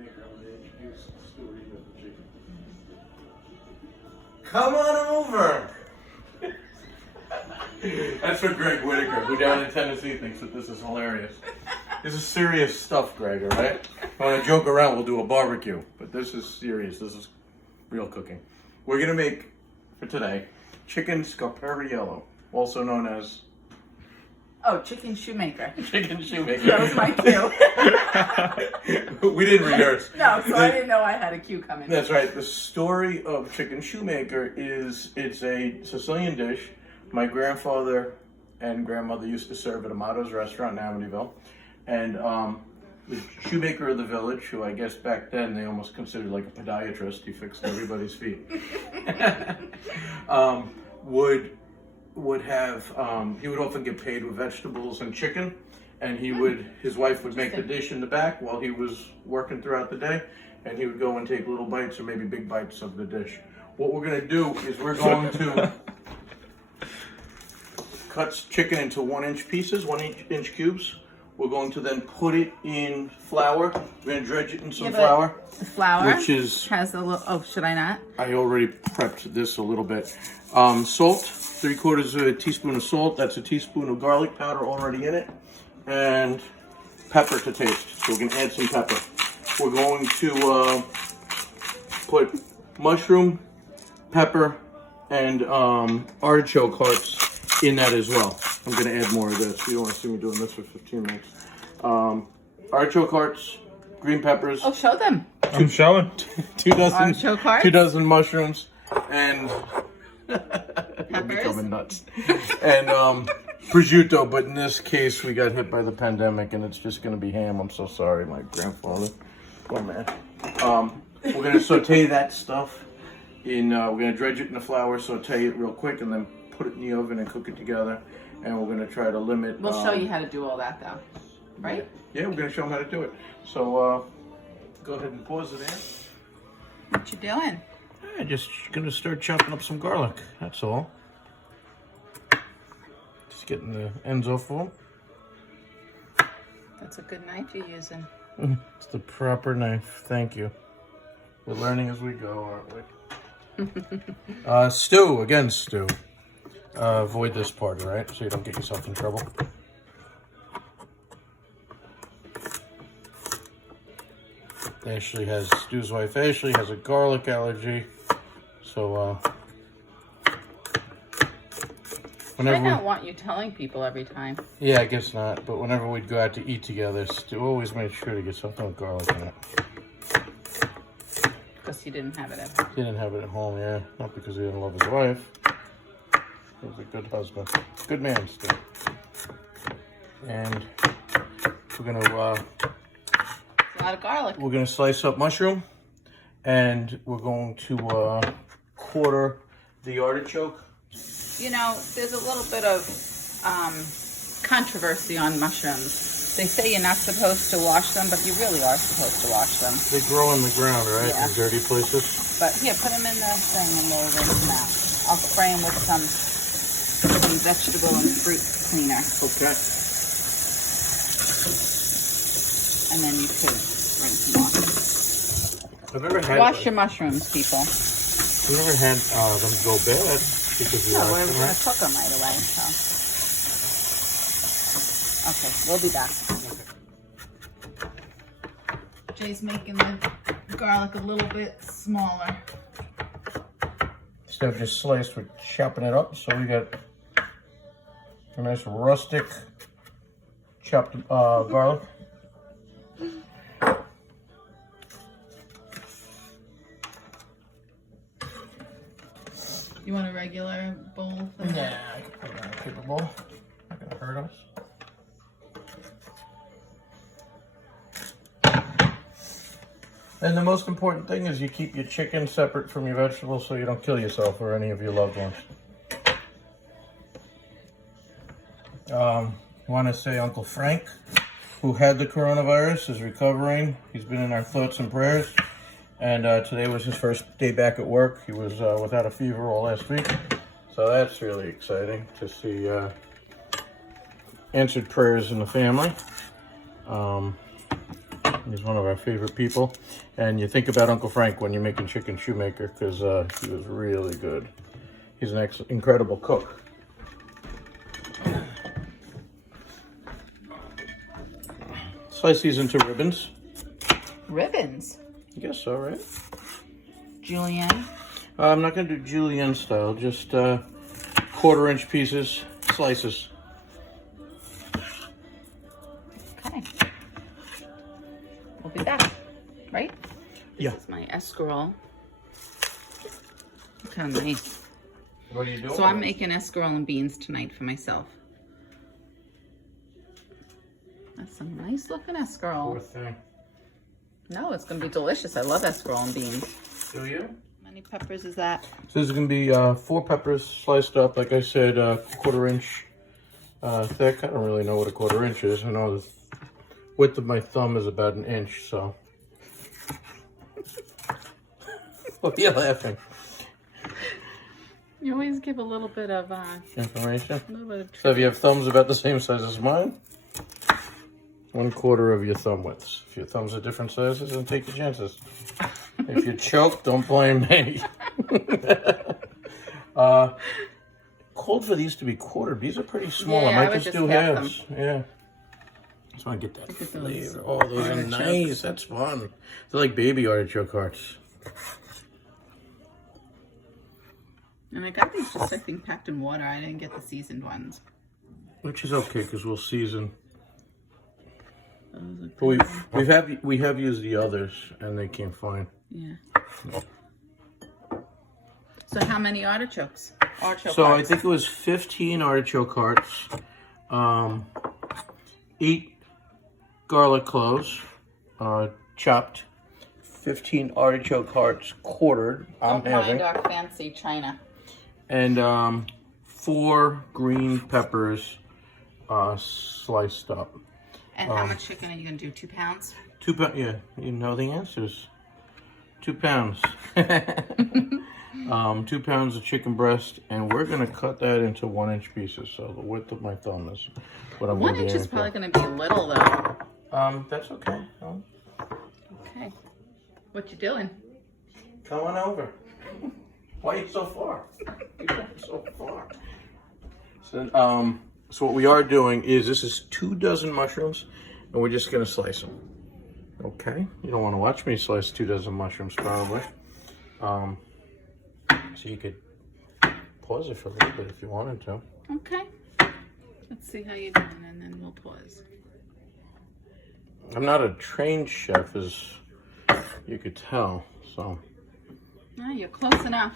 Shoemaker. I'm going to introduce Stu to the chicken. Come on over! That's what Greg Whitaker, who down in Tennessee, thinks that this is hilarious. This is serious stuff, Greg, all right? If I want to joke around, we'll do a barbecue. But this is serious. This is real cooking. We're going to make, for today, chicken Scarpariello, also known as... Oh, chicken Shoemaker. Chicken Shoemaker. That was my cue. We didn't rehearse. No, so I didn't know I had a cue coming. That's right. The story of chicken Shoemaker is it's a Sicilian dish. My grandfather and grandmother used to serve at Amato's restaurant in Amityville. And the shoemaker of the village, who I guess back then they almost considered like a podiatrist, he fixed everybody's feet, would have, he would often get paid with vegetables and chicken, and his wife would make the dish in the back while he was working throughout the day, and he would go and take little bites or maybe big bites of the dish. What we're going to do is we're going to cut chicken into 1-inch pieces, 1-inch cubes. We're going to then put it in flour. We're going to dredge it in some flour. The flour, which is, has a little, oh, should I not? I already prepped this a little bit. Salt, 3/4 of a teaspoon of salt. That's a teaspoon of garlic powder already in it. And pepper to taste. So we're going to add some pepper. We're going to put mushroom, pepper, and artichoke hearts in that as well. I'm going to add more of this. You don't want to see me doing this for 15 minutes. Artichoke hearts, green peppers. Oh, show them. I'm showing. 2 dozen Artichoke hearts. 2 dozen mushrooms, and you'll be Peppers. coming nuts. And prosciutto, but in this case we got hit by the pandemic, and it's just going to be ham. I'm so sorry, my grandfather. Poor man. We're going to saute that stuff in. We're going to dredge it in the flour, saute it real quick, and then put it in the oven and cook it together. And we're going to try to limit. We'll show you how to do all that, though. Right? Yeah, we're going to show them how to do it. So go ahead and pause it there. What you doing? I'm just going to start chopping up some garlic. That's all. Just getting the ends off of them. That's a good knife you're using. It's the proper knife. Thank you. We're learning as we go, aren't we? Stew. Again, stew. Avoid this part, all right? So you don't get yourself in trouble. Stu's wife Ashley has a garlic allergy. So, I don't want you telling people every time. Yeah, I guess not. But whenever we'd go out to eat together, Stu always made sure to get something with garlic in it. Because he didn't have it at home. He didn't have it at home, yeah. Not because he didn't love his wife. He was a good husband. Good man, Stu. And we're going to... a lot of garlic. We're going to slice up mushroom. And we're going to quarter the artichoke. You know, there's a little bit of controversy on mushrooms. They say you're not supposed to wash them, but you really are supposed to wash them. They grow in the ground, right? Yeah. In dirty places. But here, put them in the thing and we'll rinse them out. I'll spray them with some vegetable and fruit cleaner. Okay. And then you could rinse them off. I've never had... Wash your mushrooms, people. I've never had them go bad because we No, wash we're them, going right? to cook them right away. So. Okay, we'll be back. Jay's making the garlic a little bit smaller. Instead of just sliced, we're chopping it up. So we got a nice rustic chopped garlic. You want a regular bowl? Nah, I can put it in a paper bowl. Not gonna hurt us. And the most important thing is you keep your chicken separate from your vegetables so you don't kill yourself or any of your loved ones. I want to say Uncle Frank, who had the coronavirus, is recovering. He's been in our thoughts and prayers. And today was his first day back at work. He was without a fever all last week. So that's really exciting to see answered prayers in the family. He's one of our favorite people. And you think about Uncle Frank when you're making chicken Shoemaker, because he was really good. He's an incredible cook. Slice these into ribbons. Ribbons? I guess so, right? Julienne? I'm not going to do julienne style, just 1/4 inch pieces, slices. Okay. We'll be back, right? Yeah. This is my escarole. Kind of nice. What are you doing? So I'm making escarole and beans tonight for myself. That's some nice looking escarole. Poor thing. No, it's going to be delicious. I love escarole and beans. Do you? How many peppers is that? So this is going to be 4 peppers sliced up, like I said, 1/4 inch thick. I don't really know what a 1/4 inch is. I know the width of my thumb is about 1 inch, so. What are you laughing? You always give a little bit of Information? a little bit of So if you have thumbs about the same size as mine, 1/4 of your thumb widths. If your thumbs are different sizes, then take your chances. If you choke, don't blame me. Called for these to be quartered. These are pretty small. Yeah, I I might would just just do half halves. Yeah. Just want to get that Look at those flavor. Oh, those are artichokes. nice. That's fun. They're like baby artichoke hearts. And I got these just, I think, packed in water. I didn't get the seasoned ones. Which is okay because we'll season. Those are But we have used the others and they came fine. Yeah. So how many artichokes? So I think it was 15 artichoke hearts, 8 garlic cloves, chopped, 15 artichoke hearts quartered. I'm having, Don't mind our fancy china. and 4 green peppers sliced up. And how much chicken are you gonna do? 2 pounds? 2 pounds. Yeah, you know the answers. 2 pounds. 2 pounds of chicken breast, and we're gonna cut that into 1-inch pieces. So the width of my thumb is what I'm 1 gonna be inch is aiming for. probably gonna be little though. That's okay. Okay. What you doing? Come on over. Why are you so far? You're going so far. So what we are doing is this is 2 dozen mushrooms, and we're just gonna slice them. Okay. You don't want to watch me slice 2 dozen mushrooms, probably. So you could pause it for a little bit if you wanted to. Okay. Let's see how you're doing, and then we'll pause. I'm not a trained chef, as you could tell, so. No, you're close enough.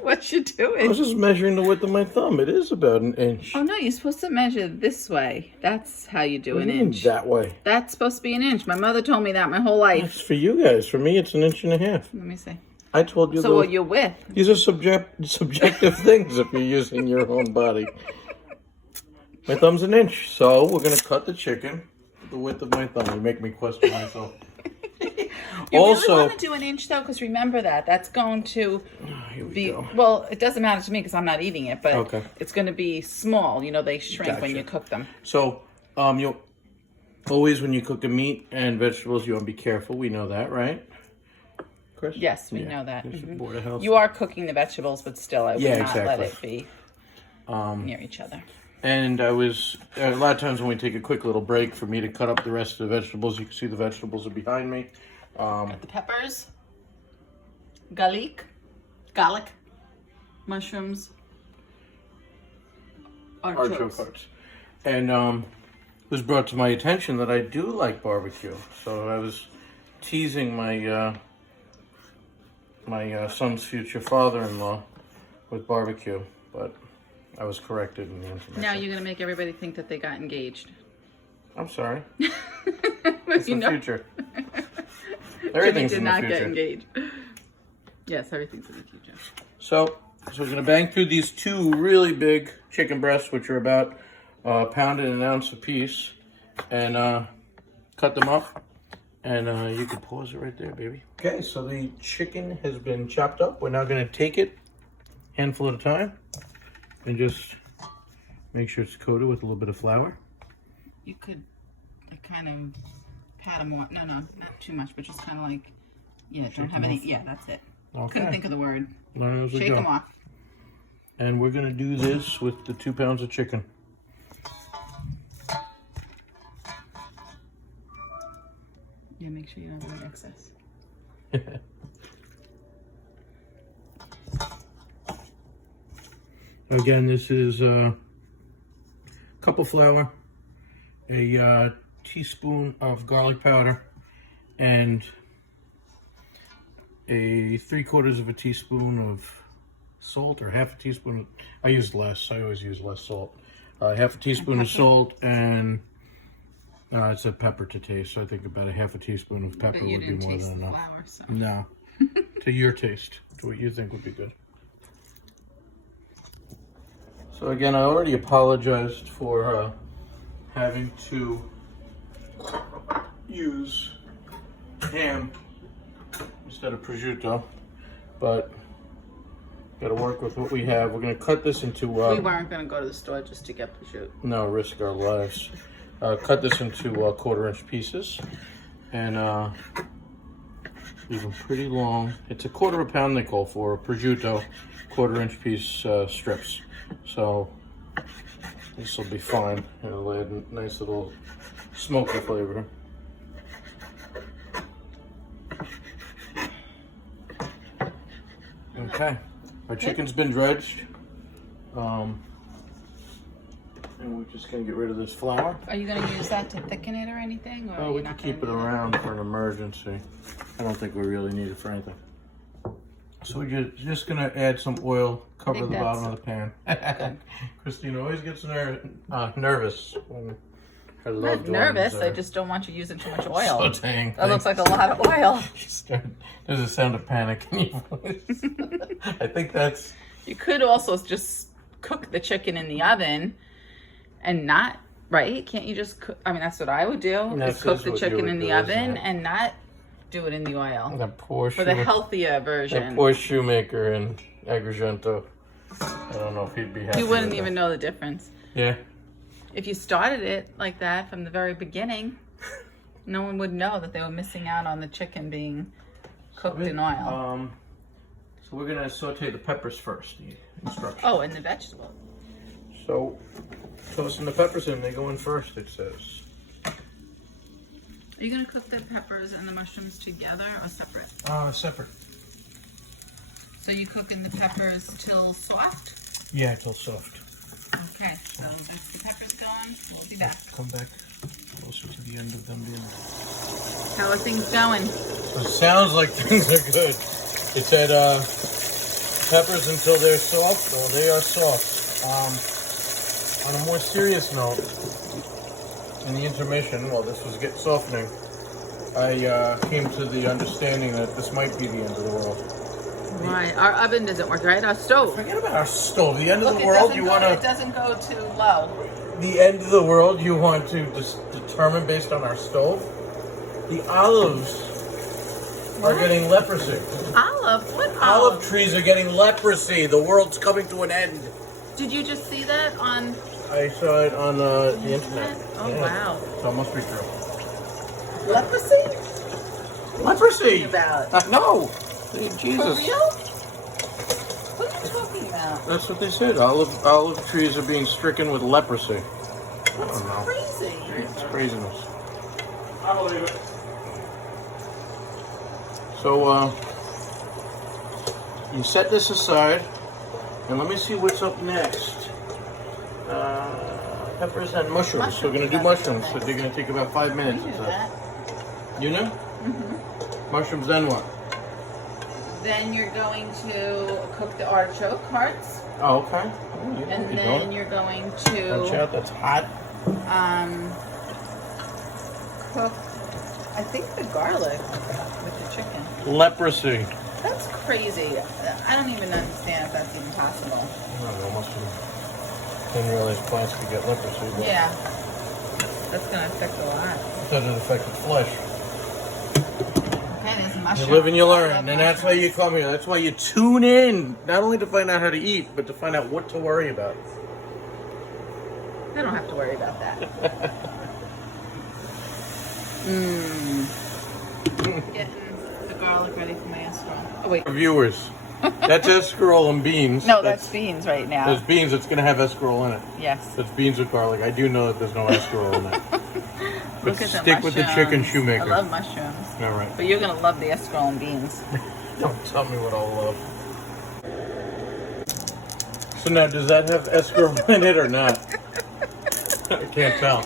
What you I doing? was just measuring the width of my thumb. It is about 1 inch. Oh no, you're supposed to measure this way. That's how you do What an do you mean inch. that way? That's supposed to be an inch. My mother told me that my whole life. That's for you guys. For me, it's 1.5 inches. Let me see. I told you So what you're with? these are subjective things if you're using your own body. My thumb's 1 inch, so we're gonna cut the chicken the width of my thumb. You make me question myself. You Also, really want to do an inch though, because remember that's going to here we be, go. well, it doesn't matter to me because I'm not eating it, but Okay. it's going to be small. You know, they shrink when Gotcha. you cook them. So, you'll always when you cook a meat and vegetables, you want to be careful. We know that, right, Chris? Yes, we Yeah. know that. This is Board of Health. You are cooking the vegetables, but still, I would Yeah, not let exactly. it be near each other. And I was, a lot of times when we take a quick little break for me to cut up the rest of the vegetables, you can see the vegetables are behind me. Got the peppers, garlic, mushrooms, Artichoke artichokes. hearts. And it was brought to my attention that I do like barbecue. So I was teasing my my son's future father-in-law with barbecue, but I was corrected in the information. Now you're going to make everybody think that they got engaged. I'm sorry. But It's you the know, future. Jimmy Everything's did in the not future. get engaged. Yes, everything's in the future. So we're gonna bang through these 2 really big chicken breasts, which are about a pound and 1 ounce apiece, and cut them up. And you can pause it right there, baby. Okay, so the chicken has been chopped up. We're now gonna take it, handful at a time, and just make sure it's coated with a little bit of flour. You could kind of pat them off. No, not too much, but just kind of like, yeah, don't have any. Yeah, that's it. Okay. Couldn't think of the word. Learn as we Shake go. them off. And we're gonna do this with the 2 pounds of chicken. Yeah, make sure you don't have any excess. Again, this is a cup of flour, a teaspoon of garlic powder, and a 3/4 of a teaspoon of salt, or half a teaspoon. I use less. I always use less salt. Half a teaspoon of salt, and it's a pepper to taste. So I think about a half a teaspoon of pepper would be more than enough. Flour, so. No, to your taste, to what you think would be good. So again, I already apologized for having to use ham instead of prosciutto, but got to work with what we have. We're going to cut this into... we weren't going to go to the store just to get prosciutto. No, risk our lives. Cut this into 1/4-inch pieces, and leave them pretty long. It's a 1/4 pound they call for, a prosciutto, 1/4-inch piece strips. So this will be fine. It'll add a nice little smoky flavor. Okay, our chicken's been dredged. And we're just gonna get rid of this flour. Are you going to use that to thicken it or anything? Or Oh, we can keep it around for an emergency. I don't think we really need it for anything. So we're just gonna add some oil, cover the bottom of the pan. Christina always gets nervous when her loved ones nervous. are I just don't want you using too much oil. sauteing. That looks like a lot of oil. There's a sound of panic in your voice. I think that's... You could also just cook the chicken in the oven and not, right? Can't you just cook? I mean, that's what I would do. Is cook the chicken in the oven and not do it in the oil. That poor For the healthier version. That poor Shoemaker and Agrigento. I don't know if he'd be happy. You wouldn't with even that. know the difference. Yeah. If you started it like that from the very beginning, no one would know that they were missing out on the chicken being cooked in oil. So we're gonna saute the peppers first. The instructions. Oh, and the vegetable. So tossing the peppers in, they go in first. It says. Are you going to cook the peppers and the mushrooms together or separate? Separate. So you cooking the peppers till soft? Yeah, till soft. Okay, so that's the peppers going. We'll be back. Come back closer to the end of them being. How are things going? So it sounds like things are good. It said peppers until they're soft. Well, they are soft. On a more serious note, in the intermission, while this was softening, I came to the understanding that this might be the end of the world. Right, our oven doesn't work, right? Our stove. Forget about our stove. The end of Look, the world, you want it to... doesn't go too low. The end of the world, you want to determine based on our stove? The olives are getting leprosy. Olive? What Olive trees are getting leprosy. The world's coming to an end. Did you just see that on... I saw it on the internet. Oh, Yeah. wow. So it must be true. Leprosy? Leprosy! About? No! For Jesus. real? What are you talking about? That's what they said. Olive trees are being stricken with leprosy. I That's don't know. crazy. It's craziness. I believe it. So, you set this aside, and let me see what's up next. Peppers and mushrooms. So we're going to do mushrooms, so they're going to take about 5 minutes. You it knew says. that. You know? Mushrooms, then what? Then you're going to cook the artichoke hearts. Oh, okay. And then you're going to Watch out, that's hot. cook, I think, the garlic with the chicken. Leprosy. That's crazy. I don't even understand if that's even possible. I don't know, didn't realize plants could get leprosy. But Yeah. That's going to affect a lot. because it affected flesh. Okay, there's mushrooms. You live and you I learn, love and that's why you come here. That's why you tune in, not only to find out how to eat, but to find out what to worry about. I don't have to worry about that. Getting the garlic ready for my escarole. Oh wait. Viewers, that's escarole and beans. No, that's beans right now. There's beans. It's gonna have escarole in it. Yes. That's beans with garlic. I do know that there's no escarole in it. But Look at the stick with the chicken mushrooms. shoemaker. I love mushrooms. All right. But you're gonna love the escarole and beans. Don't tell me what I'll love. So now, does that have escarole in it or not? I can't tell.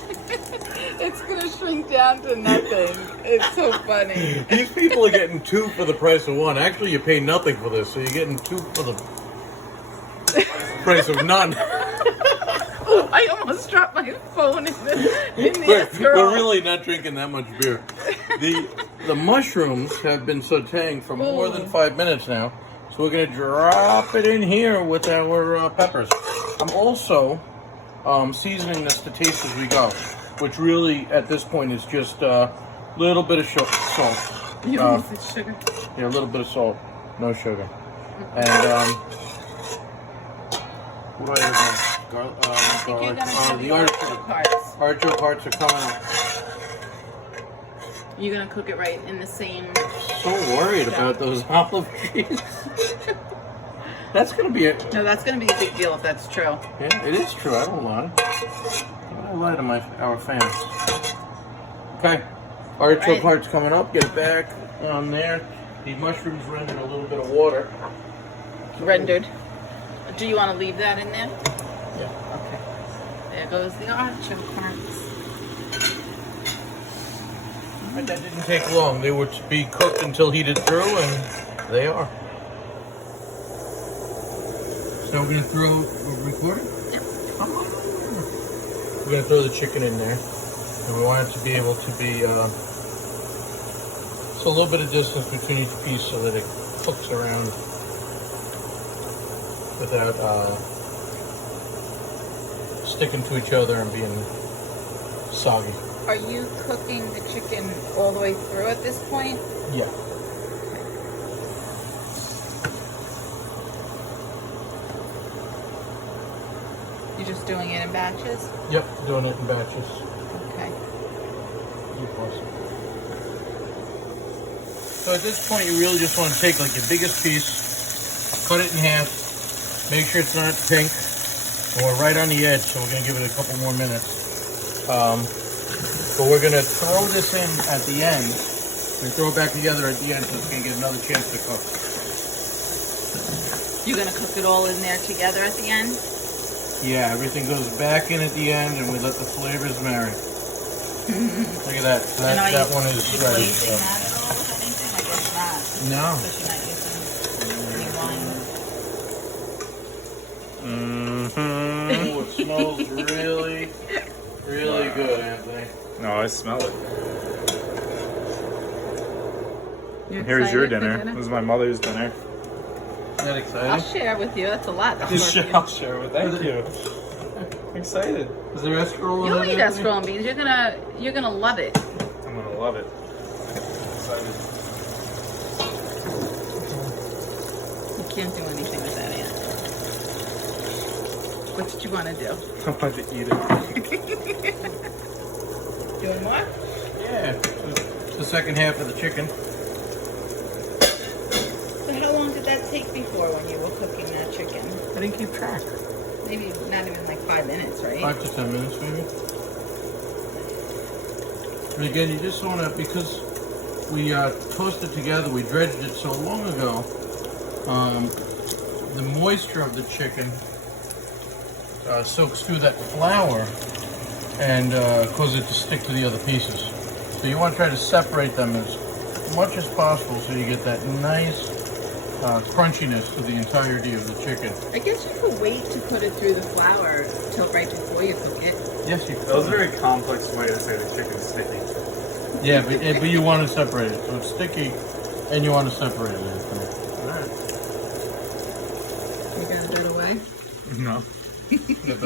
It's gonna shrink down to nothing. It's so funny. These people are getting 2 for the price of 1. Actually, you pay nothing for this, so you're getting 2 for the price of none. Oh, I almost dropped my phone in the We're escarole. really not drinking that much beer. The mushrooms have been sauteing for more than 5 minutes now, so we're gonna drop it in here with our peppers. I'm also seasoning this to taste as we go, which really at this point is just a little bit of salt. You almost said sugar. Yeah, a little bit of salt, no sugar. And what do I have? You're Garlic. gonna do The the artichoke hearts. artichoke hearts are coming up. You're gonna cook it right in the same. So worried about those olive trees. That's gonna be it. No, that's gonna be a big deal if that's true. Yeah, it is true. I don't lie. I don't lie to our fans. Okay, artichoke hearts coming up. Get it back on there. The mushrooms rendered a little bit of water. Rendered. Do you want to leave that in there? Yeah. Okay. There goes the artichoke hearts. But that didn't take long. They were to be cooked until heated through, and they are. So we're gonna throw. We're recording? Yeah. We're gonna throw the chicken in there, and we want it to be able to be. So a little bit of distance between each piece so that it cooks around without sticking to each other and being soggy. Are you cooking the chicken all the way through at this point? Yeah. You're just doing it in batches? Yep, doing it in batches. Okay. So at this point, you really just want to take like your biggest piece, cut it in half, make sure it's not pink, and we're right on the edge, so we're going to give it a couple more minutes. But we're going to throw this in at the end, and throw it back together at the end so it's going to get another chance to cook. You're going to cook it all in there together at the end? Yeah, everything goes back in at the end, and we let the flavors marry. Look at that. So that one is ready. Glazing that at all with anything? I guess not. No. Especially not using any wine. Oh, it smells really, really good, Anthony. No, I smell it. You Here's your excited for dinner. This is my mother's dinner. Isn't that exciting? I'll share with you. That's a lot. I'll share with thank you. I'm excited. Is there escarole in You'll it, eat Anthony? escarole and beans. You're gonna love it. I'm gonna love it. I'm excited. You can't do anything with that, Aunt. What did you want to do? I'm about to eat it. Doing what? Yeah. It's the second half of the chicken. So how long did that take before when you were cooking that chicken? I didn't keep track. Maybe not even like 5 minutes, right? 5 to 10 minutes, maybe. And again, you just want to, because we toasted together, we dredged it so long ago, the moisture of the chicken soaks through that flour and causes it to stick to the other pieces. So you want to try to separate them as much as possible so you get that nice crunchiness to the entirety of the chicken. I guess you could wait to put it through the flour till right before you cook it. Yes, you That was a very complex way to say the chicken's sticky. Yeah, but you want to separate it. So it's sticky, and you want to separate it. Alright. You got that away? No.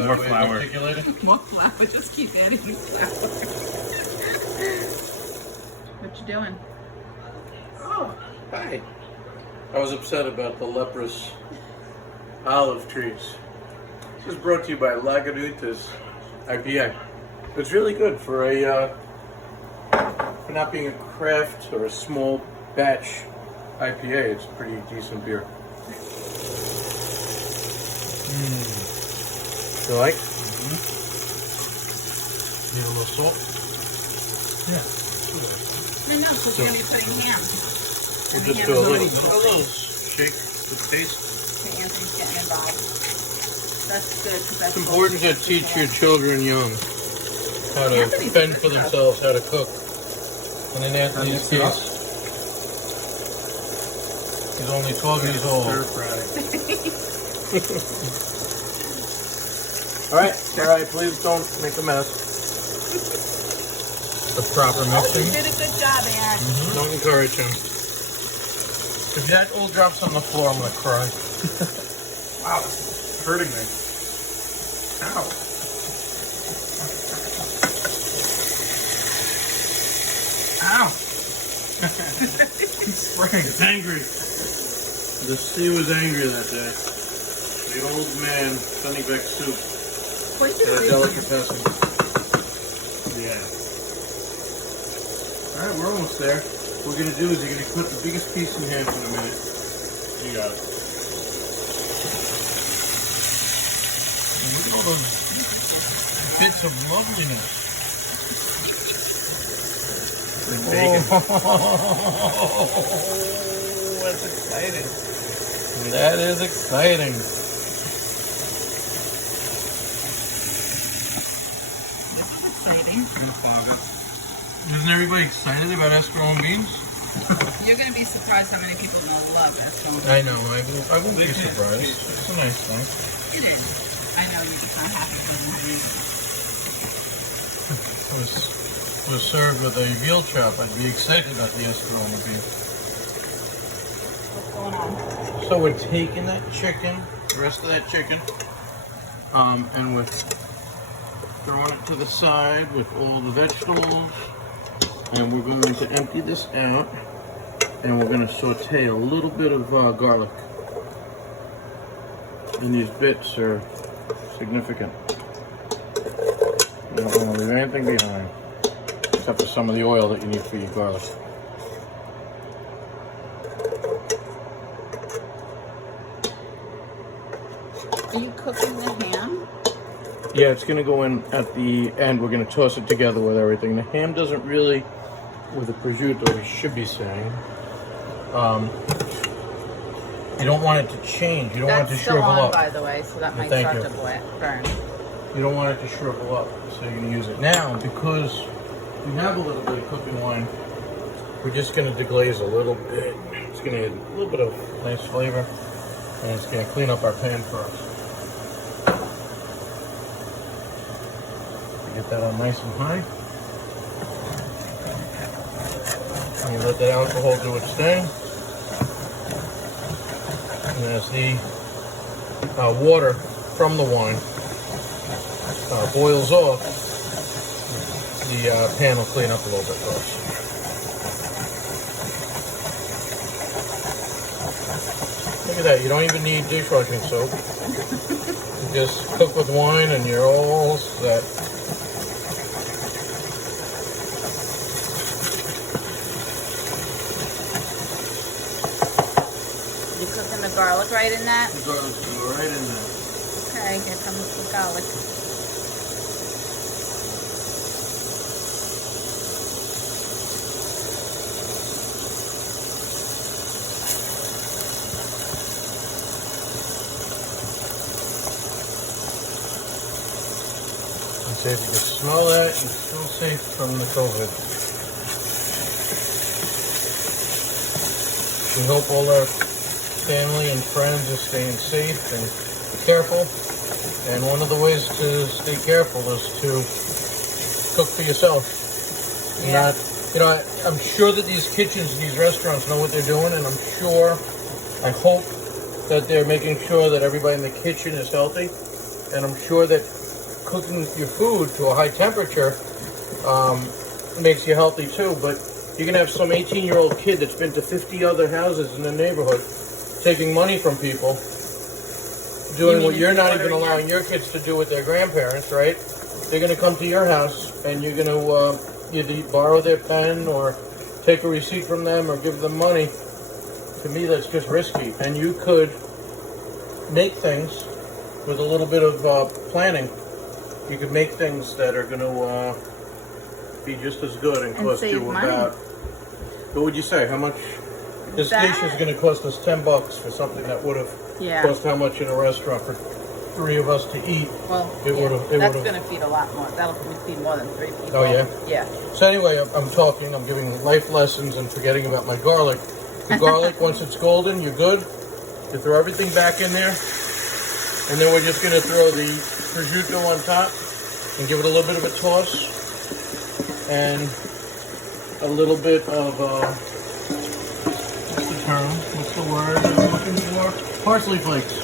More flour. More flour. Just keep adding flour. What you doing? Oh, hi. I was upset about the leprous olive trees. This is brought to you by Lagunitas IPA. It's really good for a not being a craft or a small batch IPA, it's a pretty decent beer. You like? Need a little salt? Yeah. I know, because you're going to be putting ham. We'll just do a little shake to taste. Okay, Anthony's getting involved. That's good, because that's It's important to teach your children young how to Anthony's fend a for good themselves, how to cook. And in Anthony's case, he's only 12 years old. Alright, please don't make a mess. The proper You mixing. did a good job, Aaron. Don't encourage him. If that all drops on the floor, I'm gonna cry. Wow, it's hurting me. Ow. Ow. He's spraying. Angry. The sea was angry that day. The old man, Sunny Beck soup. That delicatessen. Yeah. Alright, we're almost there. What we're gonna do is you're gonna cut the biggest piece in half in a minute. You got it. And look at all those bits of loveliness. Oh, that's exciting. That is exciting. Exciting. Isn't everybody excited about Escarole beans? You're going to be surprised how many people don't love Escarole. I know, I won't be surprised. It's a nice thing. It is. I know you'd be kind of happy for them. Was served with a veal chop, I'd be excited about the Escarole beef. What's going on? So we're taking that chicken, the rest of that chicken, and we're throwing it to the side with all the vegetables, and we're going to empty this out, and we're going to saute a little bit of garlic. And these bits are significant. You don't want to leave anything behind, except for some of the oil that you need for your garlic. Are you cooking the ham? Yeah, it's going to go in at the end. We're going to toss it together with everything. The ham doesn't really, with the prosciutto, we should be saying, you don't want it to change. You don't want it to That's still shrivel on, up. by the way, so that might Thank start you. to burn. You don't want it to shrivel up, so you're going to use it. Now, because we have a little bit of cooking wine, we're just going to deglaze a little bit. It's going to add a little bit of nice flavor, and it's going to clean up our pan for us. Get that on nice and high. And you let that alcohol do its thing. And as the water from the wine boils off, the pan will clean up a little bit for us. Look at that, you don't even need dishwashing soap. You just cook with wine and you're all set. You cooking the garlic right in that? The garlic's going to go right in there. Okay, here comes the garlic. See if you can smell that, you're still safe from the COVID. We hope all our family and friends are staying safe and careful. And one of the ways to stay careful is to cook for yourself. Yeah. I'm sure that these kitchens and these restaurants know what they're doing, and I hope that they're making sure that everybody in the kitchen is healthy. And I'm sure that cooking your food to a high temperature makes you healthy too, but you can have some 18-year-old kid that's been to 50 other houses in the neighborhood taking money from people, doing what you're not even allowing your kids to do with their grandparents, right? They're going to come to your house and you're going to either borrow their pen or take a receipt from them or give them money, to me that's just risky. And you could make things with a little bit of planning. You could make things that are going to be just as good and cost save you money. about. What would you say? How much? This dish is going to cost us $10 for something that would have cost how much in a restaurant for 3 of us to eat? Well, that's going to feed a lot more. That'll feed more than 3 people. Oh yeah. Yeah. So anyway, I'm talking. I'm giving life lessons and forgetting about my garlic. The garlic, once it's golden, you're good. You throw everything back in there, and then we're just going to throw the prosciutto on top and give it a little bit of a toss and a little bit of what's the term? What's the word I'm looking for? Parsley flakes.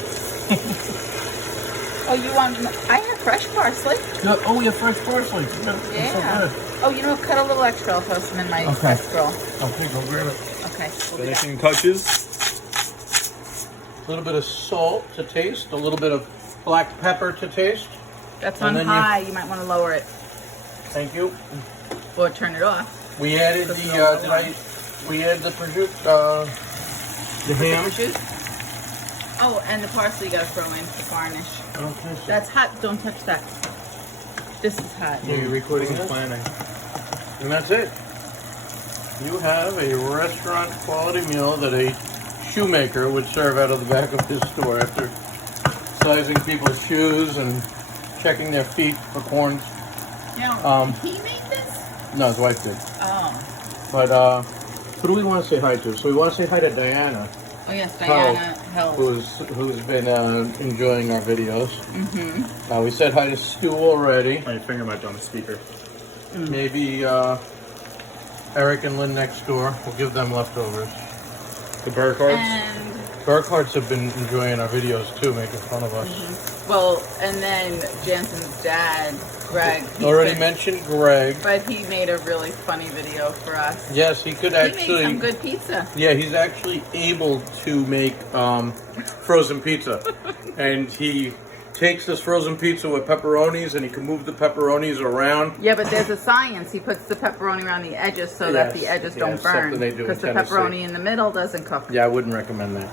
Oh, you want? I have fresh parsley. No, oh, we have fresh parsley. Yeah. So good. Oh, you know, cut a little extra. I'll toast them in my fresh grill. Okay, go grab it. Okay. Finishing touches. A little bit of salt to taste, a little bit of black pepper to taste. That's on high. You might want to lower it. Thank you. Or turn it off. We added the we added the prosciutto, the ham. Oh, and the parsley you gotta throw in to garnish. Okay. That's hot. Don't touch that. This is hot. Are you recording this? Planning. And that's it. You have a restaurant quality meal that a shoemaker would serve out of the back of his store after sizing people's shoes and checking their feet for corns. Now, did he make this? No, his wife did. Oh. But who do we want to say hi to? So we want to say hi to Diana. Oh yes, Diana Held. Who's been enjoying our videos. Mm-hmm. We said hi to Stu already. My finger might be on the speaker. Maybe Eric and Lynn next door. We'll give them leftovers. The Burkharts. And Burkharts have been enjoying our videos too, making fun of us. well, and then Jansen's dad, Greg. Already mentioned Greg. But he made a really funny video for us. Yes, he could actually. He made some good pizza. Yeah, he's actually able to make frozen pizza, and he takes this frozen pizza with pepperonis, and he can move the pepperonis around. Yeah, but there's a science. He puts the pepperoni around the edges so that the edges don't burn. Something they do in because the Tennessee. pepperoni in the middle doesn't cook. Yeah, I wouldn't recommend that.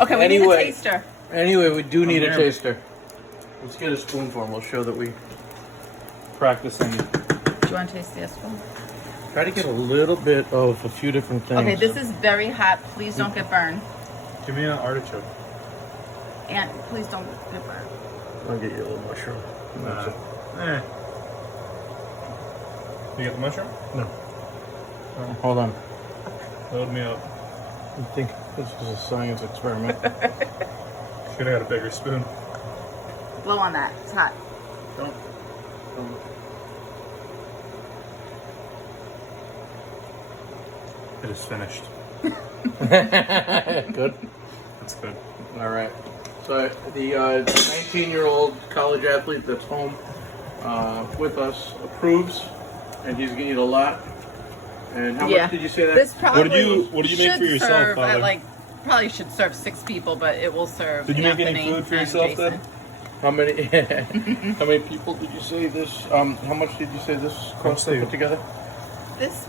Okay, we need a taster. Anyway, we do need a here. taster. Let's get a spoonful and we'll show that we Practicing. Do you want to taste this one? try to get a little bit of a few different things. Okay, this is very hot. Please don't get burned. Give me an artichoke. And please don't get burned. I'll get you a little mushroom. That's it. You get the mushroom? No. Hold on. Load me up. I think this is a science experiment. Should have got a bigger spoon. Blow on that. It's hot. Don't. It is finished. Good. That's good. All right. So the 19-year-old college athlete that's home with us approves, and he's gonna eat a lot. And how much did you say that? This probably What did you make for yourself, serve Father? at probably should serve 6 people, but it will serve. Did you make any Anthony food for and yourself Jason. then? How many? How many people did you say this? How much did you say this cost to put together? This,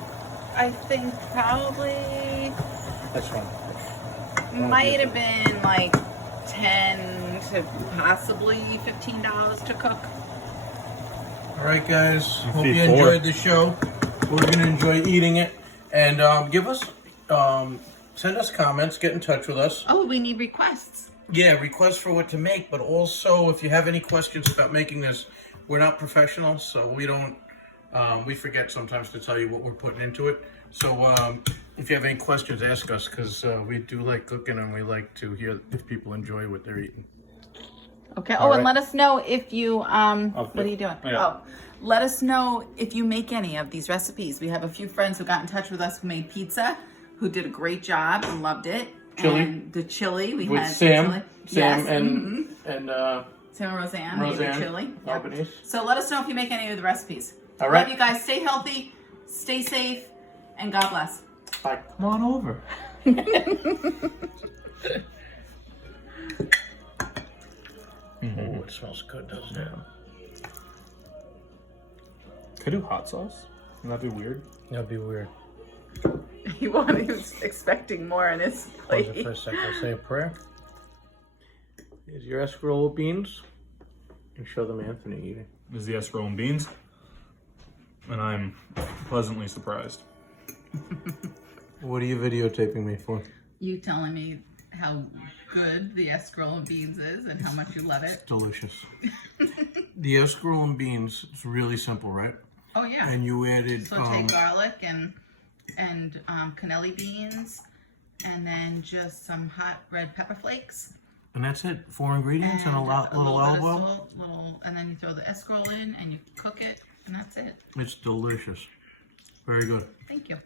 I think, probably That's fine. might have been like $10 to possibly $15 to cook. All right, guys. Hope feed you four. enjoyed the show. We're gonna enjoy eating it, and give us, send us comments. Get in touch with us. Oh, we need requests. Yeah, requests for what to make, but also if you have any questions about making this, we're not professionals, so we don't. We forget sometimes to tell you what we're putting into it. So if you have any questions, ask us, because we do like cooking and we like to hear if people enjoy what they're eating. Okay. All Oh, and right. let us know if you what are you doing? Yeah. Oh, let us know if you make any of these recipes. We have a few friends who got in touch with us who made pizza, who did a great job and loved it. Chili. And the chili we With had Sam, chili. Sam Yes. and Sam and Roseanne made the chili. Yep. Albanese. So let us know if you make any of the recipes. All right. Love you guys. Stay healthy, stay safe, and God bless. Bye. Come on over. Oh, it smells good, doesn't it? Could I do hot sauce? Wouldn't that be weird? That'd be weird. He was expecting more in his Pause plate. it for a second. Say a prayer. Here's your escarole beans. And show them Anthony eating. This is the escarole and beans. And I'm pleasantly surprised. What are you videotaping me for? You telling me how good the escarole and beans is and how much you love it. Delicious. The escarole and beans, it's really simple, right? Oh yeah. And you added Saute garlic and cannelli beans, and then just some hot red pepper flakes. and that's it. 4 ingredients and a little olive oil. And then you throw the escarole in and you cook it, and that's it. It's delicious. Very good. Thank you.